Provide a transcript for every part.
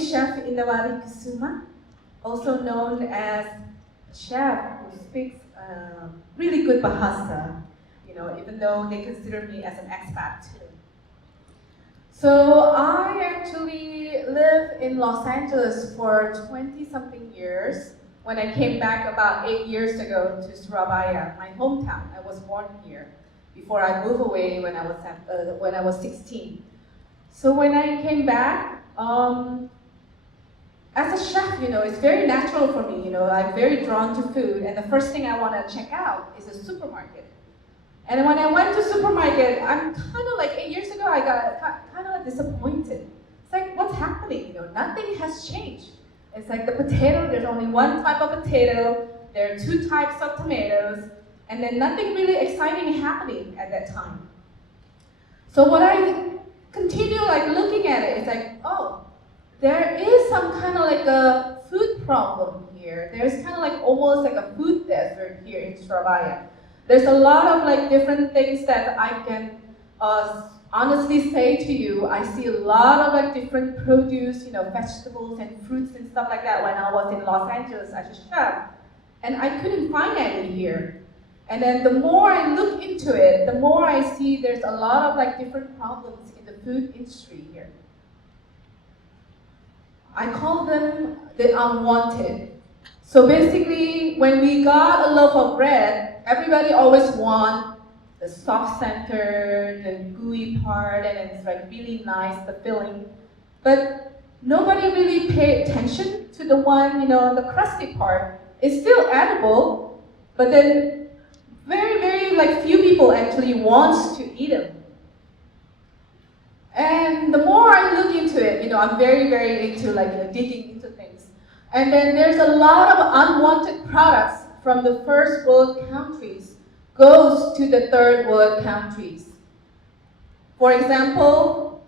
is Chef Inda Kusuma, also known as a chef who speaks really good Bahasa, even though they consider me as an expat too. So I actually lived in Los Angeles for 20-something years. When I came back about 8 years ago to Surabaya, my hometown. I was born here before I moved away when I was 16. So when I came back, as a chef, it's very natural for me. I'm very drawn to food, and the first thing I want to check out is a supermarket. And when I went to supermarket, I'm kind of like 8 years ago, I got kind of disappointed. It's like, what's happening? Nothing has changed. It's like the potato, there's only one type of potato, there are 2 types of tomatoes, and then nothing really exciting happening at that time. So what I continue looking at it, it's like, oh, there is some kind of like a food problem here. There's kind of like almost like a food desert here in Surabaya. There's a lot of different things that I can honestly say to you. I see a lot of different produce, vegetables and fruits and stuff like that when I was in Los Angeles as a chef. And I couldn't find any here. And then the more I look into it, the more I see there's a lot of different problems in the food industry here. I call them the unwanted. So basically, when we got a loaf of bread, everybody always wants the soft center, the gooey part, and it's really nice, the filling. But nobody really paid attention to the one, the crusty part. It's still edible, but then very, very few people actually wants to eat them. And the more I look into it, I'm very, very into digging into things. And then there's a lot of unwanted products from the first world countries goes to the third world countries. For example,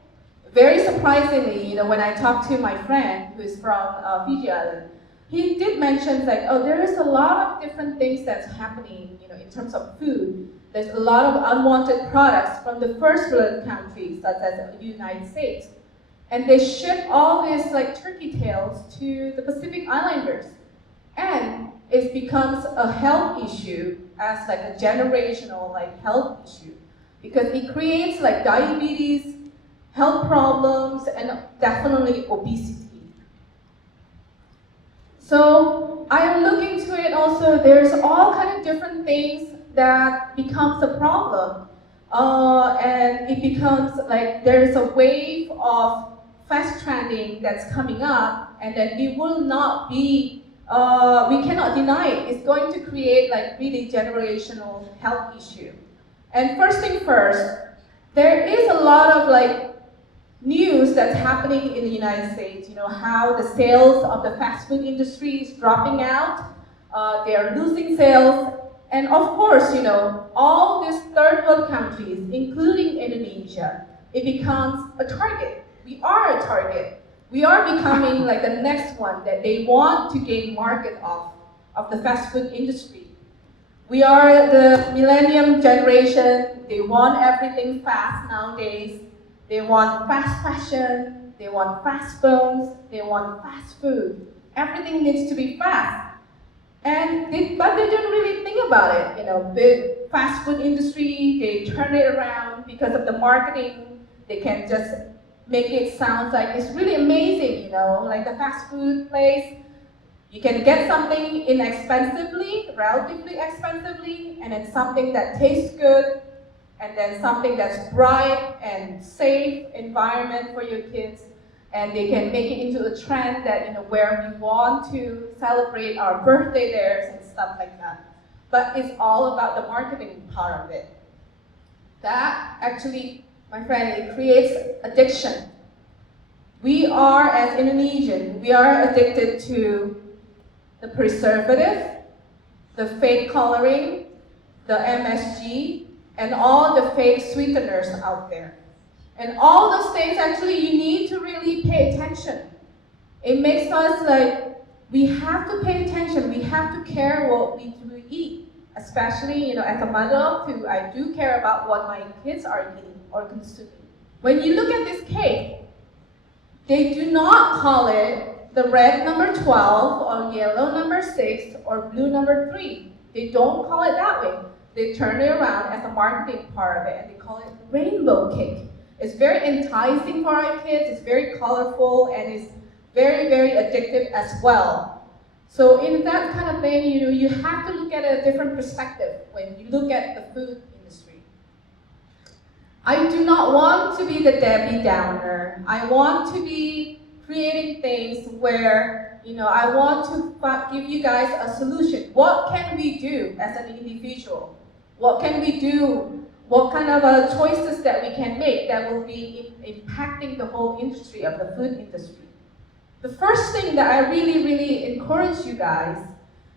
very surprisingly, when I talked to my friend who is from Fiji Island, he did mention there is a lot of different things that's happening, in terms of food. There's a lot of unwanted products from the first world countries, such as the United States. And they ship all these turkey tails to the Pacific Islanders. And it becomes a health issue as a generational health issue. Because it creates diabetes, health problems, and definitely obesity. So I look into it also, there's all kind of different things that becomes a problem. And it becomes there's a wave of fast trending that's coming up, and then it will not be, we cannot deny it. It's going to create really generational health issue. And first thing first, there is a lot of news that's happening in the United States, how the sales of the fast food industry is dropping out, they are losing sales. And of course, all these third world countries, including Indonesia, it becomes a target. We are a target. We are becoming the next one that they want to gain market of the fast food industry. We are the millennium generation. They want everything fast nowadays. They want fast fashion. They want fast phones. They want fast food. Everything needs to be fast. But they don't really think about it. The fast food industry, they turn it around because of the marketing. They can just make it sound like it's really amazing, like the fast food place. You can get something inexpensively, relatively expensively, and then something that tastes good, and then something that's bright and safe environment for your kids. And they can make it into a trend that, where we want to celebrate our birthday there and stuff like that. But it's all about the marketing part of it. That actually, my friend, it creates addiction. We are, as Indonesian, we are addicted to the preservative, the fake coloring, the MSG, and all the fake sweeteners out there. And all those things, actually, you need to really pay attention. It makes us we have to pay attention. We have to care what we eat. Especially, as a mother of two, I do care about what my kids are eating or consuming. When you look at this cake, They do not call it the red number 12 or yellow number 6 or blue number 3. They don't call it that way. They turn it around as a marketing part of it and they call it rainbow cake. It's very enticing for our kids, it's very colorful, and it's very, very addictive as well. So in that kind of thing, you have to look at a different perspective when you look at the food industry. I do not want to be the Debbie Downer. I want to be creating things where, I want to give you guys a solution. What can we do as an individual? What can we do? What kind of choices that we can make that will be impacting the whole industry of the food industry? The first thing that I really, really encourage you guys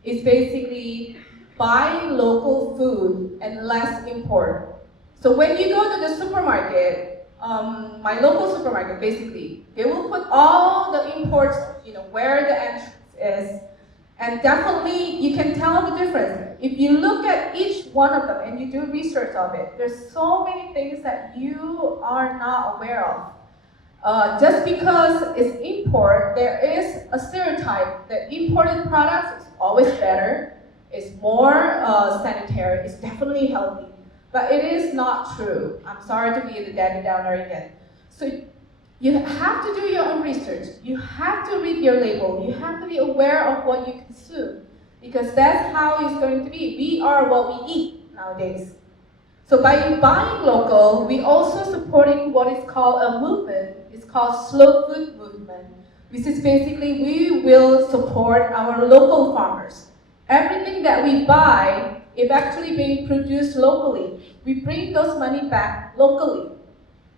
is basically buy local food and less import. So when you go to the supermarket, my local supermarket basically, they will put all the imports, where the entrance is, and definitely you can tell the difference. If you look at each one of them and you do research of it, there's so many things that you are not aware of. Just because it's import, there is a stereotype that imported products is always better, it's more sanitary, it's definitely healthy. But it is not true. I'm sorry to be the Debbie Downer again. So you have to do your own research. You have to read your label. You have to be aware of what you consume, because that's how it's going to be. We are what we eat nowadays. So by buying local, we also supporting what is called a movement. It's called slow food movement, which is basically we will support our local farmers. Everything that we buy is actually being produced locally. We bring those money back locally.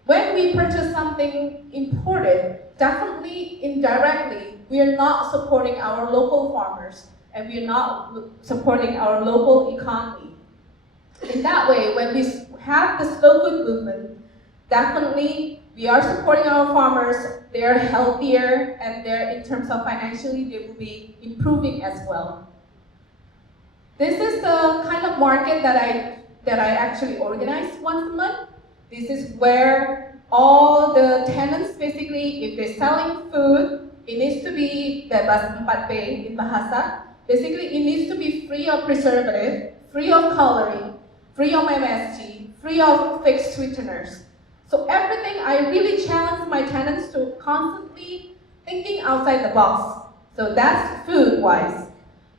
When we purchase something imported, definitely indirectly, we are not supporting our local farmers and we are not supporting our local economy. In that way, when we have the slow food movement, definitely we are supporting our farmers. They are healthier, and in terms of financially, they will be improving as well. This is the kind of market that I actually organize once a month. This is where all the tenants, basically, if they're selling food, it needs to be bebas 4B in Bahasa. Basically, it needs to be free of preservative, free of coloring, free of MSG, free of fixed sweeteners. So everything, I really challenge my tenants to constantly thinking outside the box. So that's food-wise.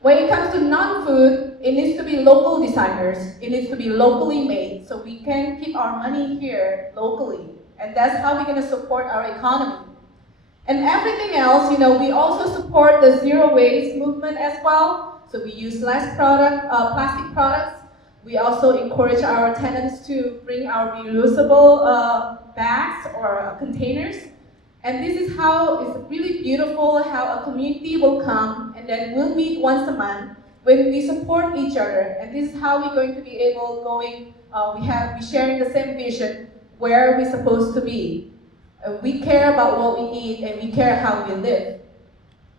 When it comes to non-food, it needs to be local designers. It needs to be locally made, so we can keep our money here locally. And that's how we're going to support our economy. And everything else, we also support the zero waste movement as well. So we use less plastic products. We also encourage our tenants to bring our reusable bags or containers. And this is how it's really beautiful how a community will come and then we'll meet once a month when we support each other. And this is how we're going to be able we're sharing the same vision where we're supposed to be. We care about what we eat and we care how we live.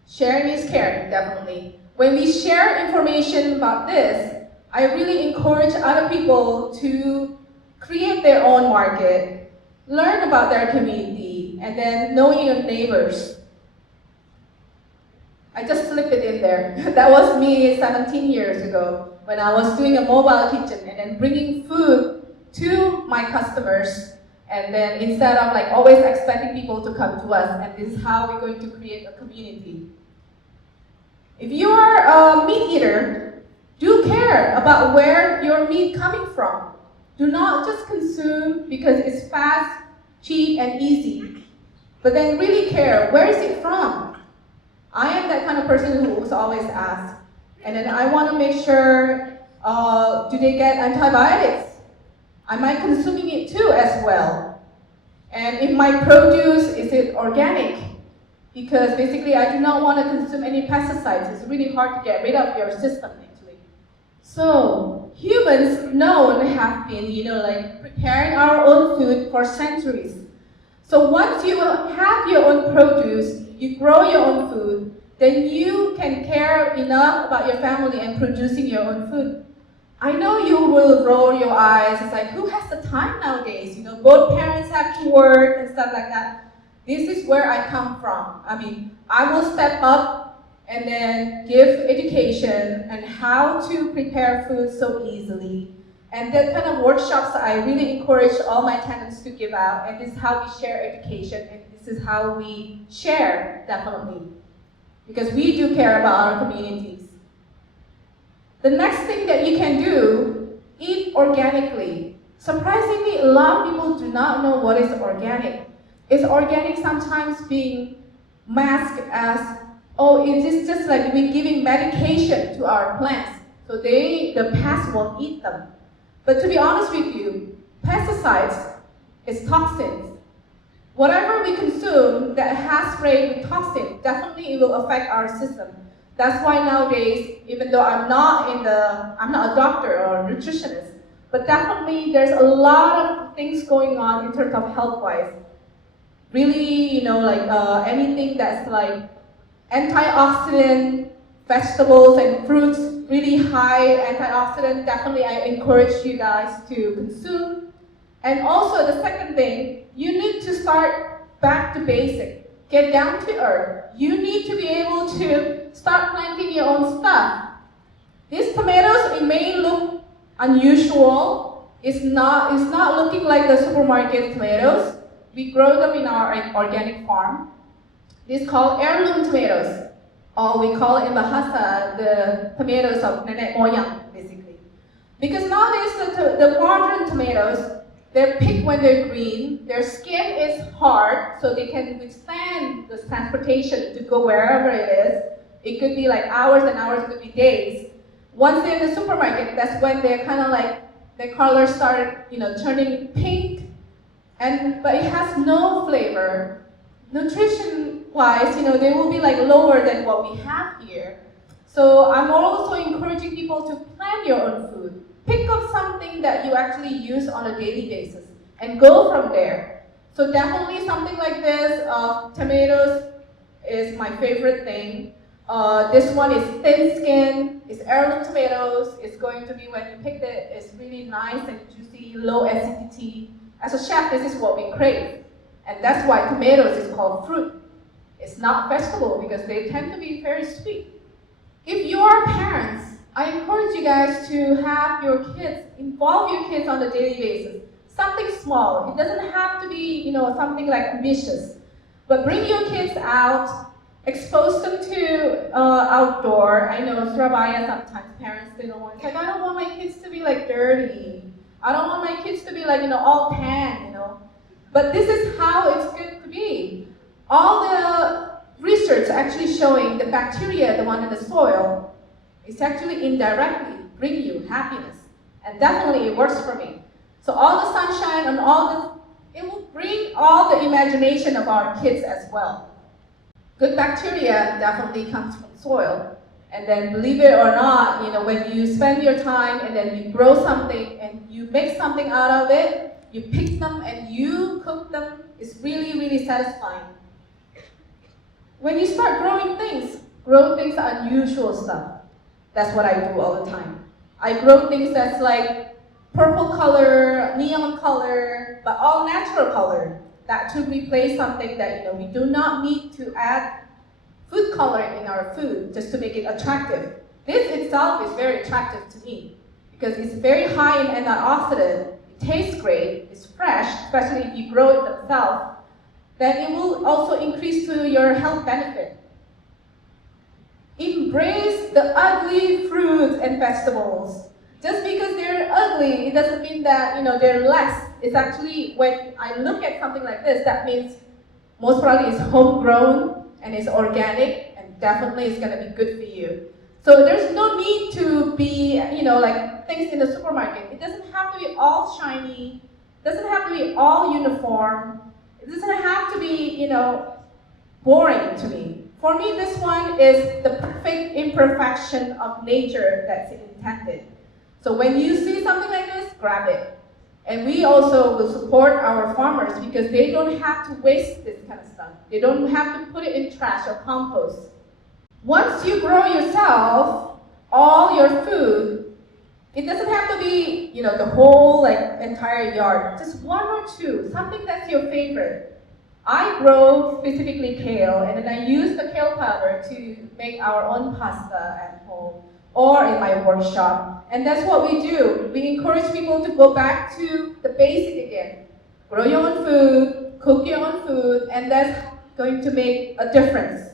Sharing is caring, definitely. When we share information about this, I really encourage other people to create their own market, learn about their community, and then knowing your neighbors. I just slipped it in there. That was me 17 years ago when I was doing a mobile kitchen and then bringing food to my customers. And then instead of always expecting people to come to us, and this is how we're going to create a community. If you are a meat eater, do care about where your meat coming from. Do not just consume because it's fast, cheap, and easy. But then really care, where is it from? I am that kind of person who's always asked. And then I want to make sure, do they get antibiotics? Am I consuming it too as well? And if my produce, is it organic? Because basically I do not want to consume any pesticides. It's really hard to get rid of your system. So humans known have been, preparing our own food for centuries. So once you have your own produce, you grow your own food, then you can care enough about your family and producing your own food. I know you will roll your eyes. It's like, who has the time nowadays? Both parents have to work and stuff like that. This is where I come from. I mean, I will step up and then give education and how to prepare food so easily. And that kind of workshops I really encourage all my tenants to give out, and this is how we share education, and this is how we share, definitely. Because we do care about our communities. The next thing that you can do, eat organically. Surprisingly, a lot of people do not know what is organic. Is organic sometimes being masked as, oh, it is just like we're giving medication to our plants, so the pests won't eat them. But to be honest with you, pesticides is toxins. Whatever we consume that has sprayed with toxin, definitely it will affect our system. That's why nowadays, even though I'm not a doctor or a nutritionist, but definitely there's a lot of things going on in terms of health-wise. Really, anything that's like antioxidant, vegetables and fruits, really high antioxidant, definitely I encourage you guys to consume. And also the second thing, you need to start back to basic. Get down to earth. You need to be able to start planting your own stuff. These tomatoes, it may look unusual. It's not looking like the supermarket tomatoes. We grow them in our organic farm. This is called heirloom tomatoes. Or we call it in Bahasa the tomatoes of nenek moyang, basically. Because nowadays the modern tomatoes, they're picked when they're green, their skin is hard, so they can withstand the transportation to go wherever it is. It could be like hours and hours, it could be days. Once they're in the supermarket, that's when they're kind of like, their color started, turning pink, but it has no flavor. Nutrition-wise, they will be like lower than what we have here. So I'm also encouraging people to plan your own food. Pick up something that you actually use on a daily basis and go from there. So definitely something like this, tomatoes is my favorite thing. This one is thin skin, it's heirloom tomatoes. It's going to be, when you pick it, it's really nice and juicy, low acidity. As a chef, this is what we crave. And that's why tomatoes is called fruit. It's not vegetable because they tend to be very sweet. If you are parents, I encourage you guys to have your kids, involve your kids on a daily basis. Something small. It doesn't have to be, something like ambitious. But bring your kids out, expose them to outdoor. I know Surabaya sometimes parents, they don't want, it's like, I don't want my kids to be like dirty. I don't want my kids to be like, all tan, But this is how it's good to be. All the research actually showing the bacteria, the one in the soil, it's actually indirectly bring you happiness. And definitely it works for me. So all the sunshine and it will bring all the imagination of our kids as well. Good bacteria definitely comes from soil. And then believe it or not, when you spend your time and then you grow something and you make something out of it, you pick them and you cook them, it's really, really satisfying. When you start growing things unusual stuff. That's what I do all the time. I grow things that's like purple color, neon color, but all natural color. That to replace something that we do not need to add food color in our food just to make it attractive. This itself is very attractive to me because it's very high in antioxidant. It tastes great, it's fresh, especially if you grow it themselves. Then it will also increase to your health benefit. Embrace the ugly fruits and vegetables. Just because they're ugly, it doesn't mean that they're less. It's actually, when I look at something like this, that means most probably it's homegrown and it's organic, and definitely it's going to be good for you. So there's no need to be, like things in the supermarket. It doesn't have to be all shiny. It doesn't have to be all uniform. It doesn't have to be, boring to me. For me, this one is the perfect imperfection of nature that's intended. So when you see something like this, grab it. And we also will support our farmers because they don't have to waste this kind of stuff. They don't have to put it in trash or compost. Once you grow yourself, all your food, it doesn't have to be, the whole entire yard. Just one or two, something that's your favorite. I grow specifically kale, and then I use the kale powder to make our own pasta at home or in my workshop. And that's what we do. We encourage people to go back to the basic again. Grow your own food, cook your own food, and that's going to make a difference.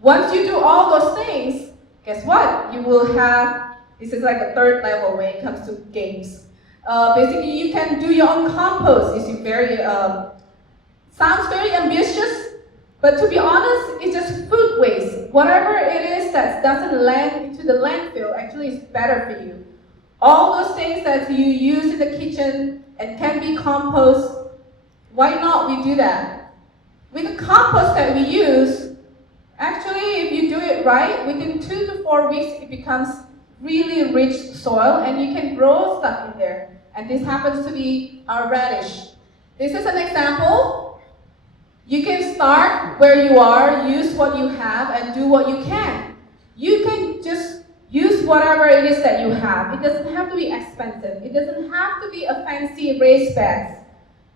Once you do all those things, guess what? You will have, this is like a third level when it comes to games. Basically, you can do your own compost. This is very, sounds very ambitious, but to be honest, it's just food waste. Whatever it is that doesn't land into the landfill actually is better for you. All those things that you use in the kitchen and can be compost, why not we do that? With the compost that we use, actually, if you do it right, within 2 to 4 weeks, it becomes really rich soil, and you can grow stuff in there. And this happens to be our radish. This is an example. You can start where you are, use what you have, and do what you can. You can just use whatever it is that you have. It doesn't have to be expensive. It doesn't have to be a fancy raised bed.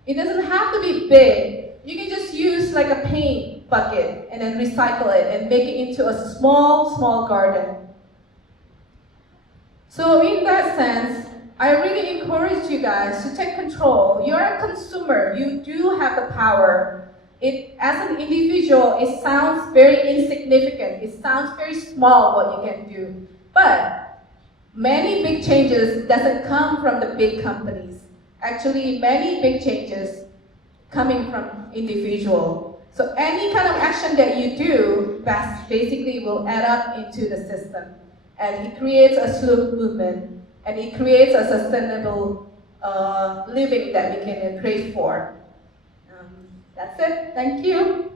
It doesn't have to be big. You can just use like a paint bucket and then recycle it and make it into a small garden. So in that sense, I really encourage you guys to take control. You're a consumer. You do have the power. As an individual, it sounds very insignificant. It sounds very small what you can do. But many big changes doesn't come from the big companies. Actually, many big changes coming from individual. So any kind of action that you do basically will add up into the system. And it creates a slow movement. And it creates a sustainable living that we can crave for. That's it. Thank you.